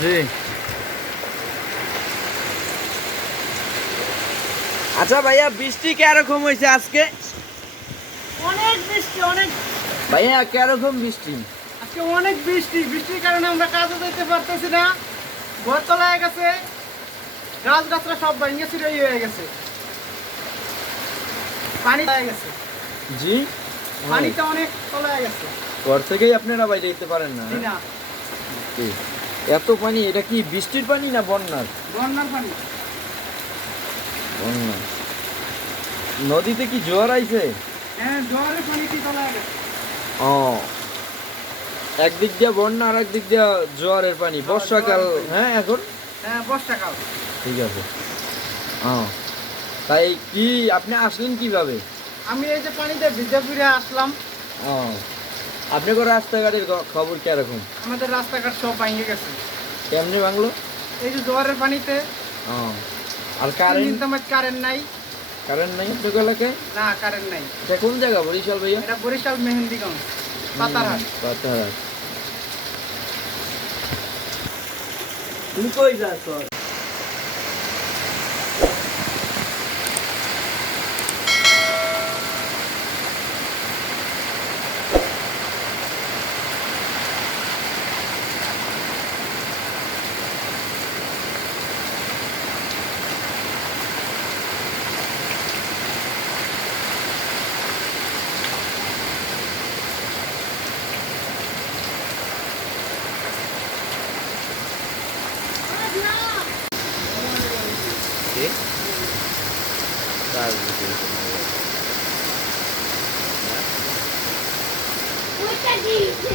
জি। আচ্ছা ভাইয়া, বৃষ্টি কিরকম হয়েছে আজকে? অনেক বৃষ্টি, অনেক। ভাইয়া কিরকম বৃষ্টি? আজকে অনেক বৃষ্টি। বৃষ্টির কারণে আমরা কাজে যেতে পারতেছি না। ঘর তলায় গেছে, গাছগাছরা সব ভেঙে চুরে হয়ে গেছে, পানি হয়ে গেছে। জি, পানিতে অনেক তলায় গেছে। ঘর থেকেই আপনারা বাইরে যেতে পারেন না? জি না, জি। এত পানি, এটা কি বৃষ্টির পানি না বন্যার? বন্যার পানি। বন্যা। নদীতে কি জোয়ার আইছে? হ্যাঁ, জোয়ারের পানিতে তলায় গেছে। ও, একদিক দিয়ে বন্যা আর একদিক দিয়ে জোয়ারের পানি, বর্ষাকাল। জোয়ারের পানি। হ্যাঁ এখন হ্যাঁ, বর্ষাকাল। ঠিক আছে। ও, তাই কি আপনি আসলেন কিভাবে? আমি এই যে পানিতে ভিজে ফিরে আসলাম। ও, আপনাদের রাস্তাঘাটের খবর কিরকম? আমাদের রাস্তাঘাট সব ভেঙে গেছে কেমনে বাংলো? এই যে জোয়ারের পানিতে। ও, আর কারেন্ট? কারেন্ট নাই। কারেন্ট নাই আপনাদের এলাকায়? না, কারেন্ট নাই। এটা কোন জায়গা, বরিশাল ভাইয়া? এটা বরিশাল মেহেন্দিগঞ্জ, পাতারহাট। পাতারহাট। তুমি কই যাচ্ছ? ¿Qué? Sabe o que é. Muita gente!